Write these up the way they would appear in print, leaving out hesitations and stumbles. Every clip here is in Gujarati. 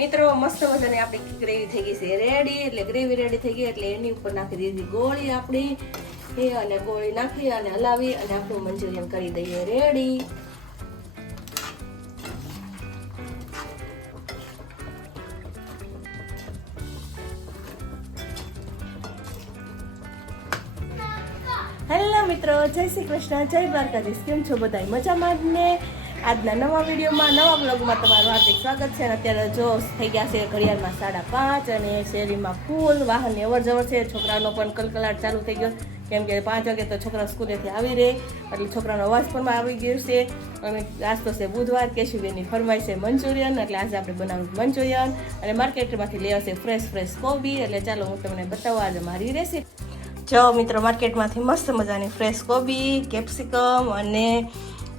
મિત્રો મસ્ત મજાની આપણી ગ્રેવી થઈ ગઈ છે રેડી. એટલે ગ્રેવી રેડી થઈ ગઈ એટલે એની ઉપર નાખી દીધી ગોળી આપણી અને ગોળી નાખી અને હલાવી અને આપણું મંચુરિયન કરી દઈએ રેડી. હેલો મિત્રો, જય શ્રી કૃષ્ણ, જય દ્વારકાધીશ. કેમ છો બધા? મજામાં જ ને? આજના નવા વિડીયોમાં નવા બ્લોગમાં તમારું હાર્દિક સ્વાગત છે. અત્યારે જો થઈ ગયા છે ઘડિયાળમાં 5:30 અને શેરીમાં ફૂલ વાહનની અવર જવર છે. છોકરાનો પણ કલકલાટ ચાલુ થઈ ગયો, કેમ કે 5 વાગે તો છોકરા સ્કૂલેથી આવી રહે એટલે છોકરાનો અવાજ પણ આવી ગયો છે. અને આજ તો છે બુધવાર, કેશુબેનની ફરમાઈ છે મંચુરિયન, એટલે આજે આપણે બનાવ્યું મંચુરિયન અને માર્કેટમાંથી લઈ આવશે ફ્રેશ કોબી. એટલે ચાલો હું તમને બતાવવા આજે મારી રેસીપી. જો મિત્રો, માર્કેટમાંથી મસ્ત મજાની ફ્રેશ કોબી, કેપ્સિકમ અને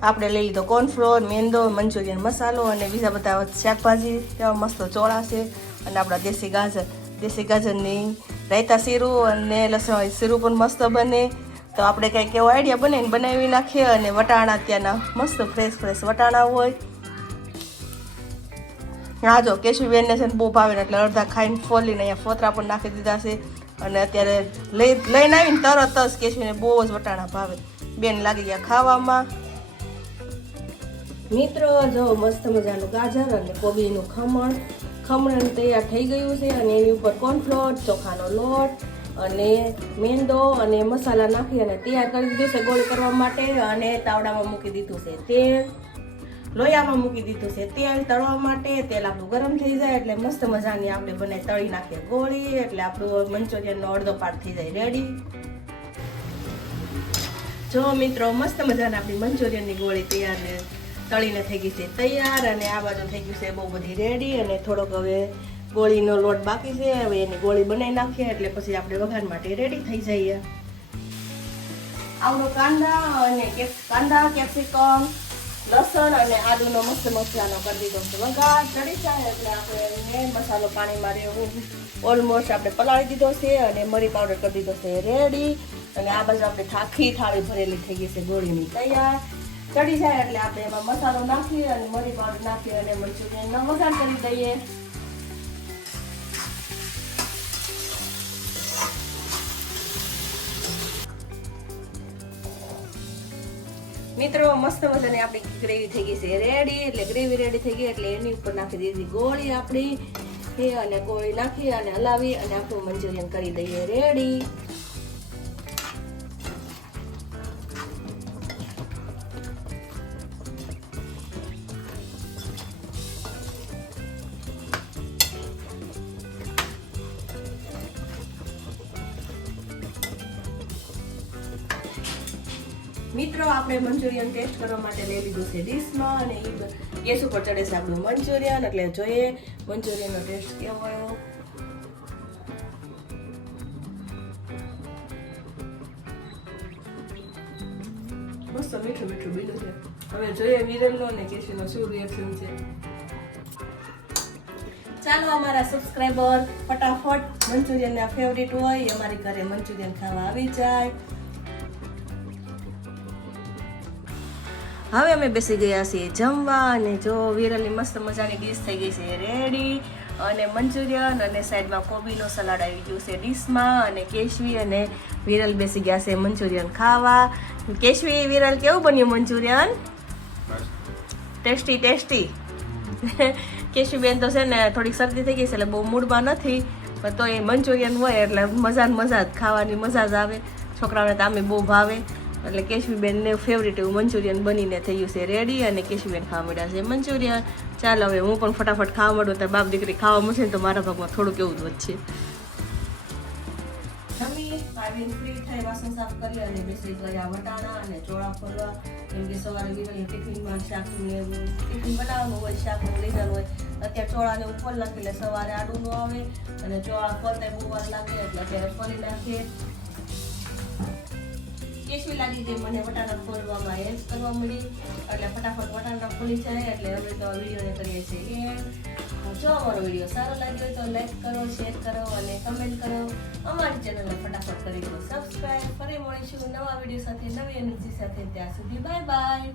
આપણે લઈ લીધો કોર્નફ્લોર, મેંદો, મંચુરિયન મસાલો અને બીજા બધા શાકભાજી. કેવા મસ્ત ચોળા છે અને આપણા દેશી ગાજરની રાયતા શીરું અને લસણવાળી શીરું પણ મસ્ત બને. તો આપણે કંઈક એવો આઈડિયા બને બનાવી નાખીએ. અને વટાણા ત્યાંના મસ્ત ફ્રેશ વટાણા હોય. હા જો કેશુબેનને છે ને બહુ ભાવે એટલે અડધા ખાઈને ફોલીને અહીંયા ફોતરા પણ નાખી દીધા છે. અને અત્યારે લઈને આવીને તરત જ કેશુને બહુ જ વટાણા ભાવે. બેન લાગી ગયા ખાવામાં. મિત્રો જો મસ્ત મજાનું ગાજર અને કોબીનું ખમણ તૈયાર થઈ ગયું છે. અને એની ઉપર કોર્નફ્લોર, ચોખાનો લોટ અને મેંદો અને મસાલા નાખી અને તૈયાર કરી દીધું છે ગોળી કરવા માટે. અને તાવડામાં મૂકી દીધું છે તેલ, લોયામાં મૂકી દીધું છે તેલ તળવા માટે. તેલ આપણું ગરમ થઈ જાય એટલે મસ્ત મજાની આપણે બને તળી નાખીએ ગોળી. એટલે આપણું મંચુરિયનનો અડધો પાર્ટ થઈ જાય રેડી. જો મિત્રો મસ્ત મજાની આપણી મંચુરિયનની ગોળી તૈયાર ને તળીને થઈ ગઈ છે તૈયાર. અને આ બાજુ થઈ ગયું છે બહુ બધી રેડી. અને થોડોક હવે ગોળીનો લોટ બાકી છે, હવે એની ગોળી બનાવી નાખીએ એટલે પછી આપણે વઘાર માટે રેડી થઈ જઈએ. આવડો કાંદા, કેપ્સિકમ, લસણ અને આદુનો મસ્ત મસાલો કરી દીધો છે વઘાર. ચડી જાય એટલે આપણે મસાલો પાણીમાં ઓલમોસ્ટ આપણે પલાળી દીધો છે અને મરી પાવડર કરી દીધો છે રેડી. અને આ બાજુ આપણે આખી થાળી ભરેલી થઈ ગઈ છે ગોળીની તૈયાર. ચડી જાય એટલે આપણે એમાં મસાલો નાખી અને મરી પાવડર નાખી અને મંચુરિયનનો વઘાર કરી દઈએ. મિત્રો મસ્ત મજાની આપણી ગ્રેવી થઈ ગઈ છે રેડી. એટલે ગ્રેવી રેડી થઈ ગઈ એટલે એની ઉપર નાખી દીધી ગોળી આપણી અને ગોળી નાખી અને હલાવી અને આપણું મંચુરિયન કરી દઈએ રેડી. મિત્રો આપણે મંચુરિયન ટેસ્ટ કરવા માટે લઈ લીધું છે ડીશમાં. અને ગેસ ઉપર ચડે છે આપણું મંચુરિયન. એટલે જોઈએ મંચુરિયનનો ટેસ્ટ કેવો આવ્યો. મસ્ત મીઠું બીડું છે. હવે જોઈએ વિરલનો અને કેશુનો શું રિએક્શન છે. ચાલો અમારા સબસ્ક્રાઈબર ફટાફટ મંચુરિયનના ફેવરિટ હોય અમારી ઘરે મંચુરિયન ખાવા આવી જાય. હવે અમે બેસી ગયા છીએ જમવા. અને જો વિરલની મસ્ત મજાની ડીશ થઈ ગઈ છે રેડી. અને મંચુરિયન અને સાઈડમાં કોબીનો સલાડ આવી ગયું છે ડીશમાં. અને કેશવી અને વિરલ બેસી ગયા છે મંચુરિયન ખાવા. કેશવી, વિરલ કેવું બન્યું મંચુરિયન? ટેસ્ટી. કેશુબેન તો છે ને થોડીક શરદી થઈ ગઈ છે એટલે બહુ મૂડમાં નથી, પણ તો એ મંચુરિયન હોય એટલે મજા જ ખાવાની મજા જ આવે. છોકરાઓને તો આમે બહુ ભાવે. એટલે કેશુબેનને ફેવરિટ એવું મંચુરિયન બનીને થઈ ગયું છે રેડી. અને કેશુબેન ખાવા મળ્યા છે મંચુરિયન. ચાલો હવે હું પણ ફટાફટ ખાવા મળું. તો બાપ દીકરી ખાવા મળશે ને તો મારા ભાગમાં થોડુંક એવું જ વધશે. ફ્રી થઈ વાસણ સાફ કરી અને બેસી ગયા વટાણા અને ચોળા ફોલવા. કેમ કે સવારે વિરલને ટિફિનમાં ટિફિન બનાવવાનું હોય, શાક લીધેલું હોય. અત્યારે ચોળાને હું ફોલ નાખી એટલે સવારે આડું ન આવે અને ચોળા ફોલતા બહુ વાર લાગે એટલે અત્યારે ફોલી નાખીએ. કેશવી લાગી ગઈ મને વટાણા ફોલવામાં હેલ્પ કરવા મળી એટલે ફટાફટ વટાણા ફોલી જાય. એટલે હવે તો વિડીયોને કરીએ છીએ જો અમારો વિડીયો સારો લાગ્યો હોય તો લાઈક કરો, શેર કરો અને કમેન્ટ કરો. અમારી ચેનલને ફટાફટ કરી દો સબસ્ક્રાઈબ. ફરી મળીશું નવા વિડીયો સાથે, નવી એનર્જી સાથે. ત્યાં સુધી બાય બાય.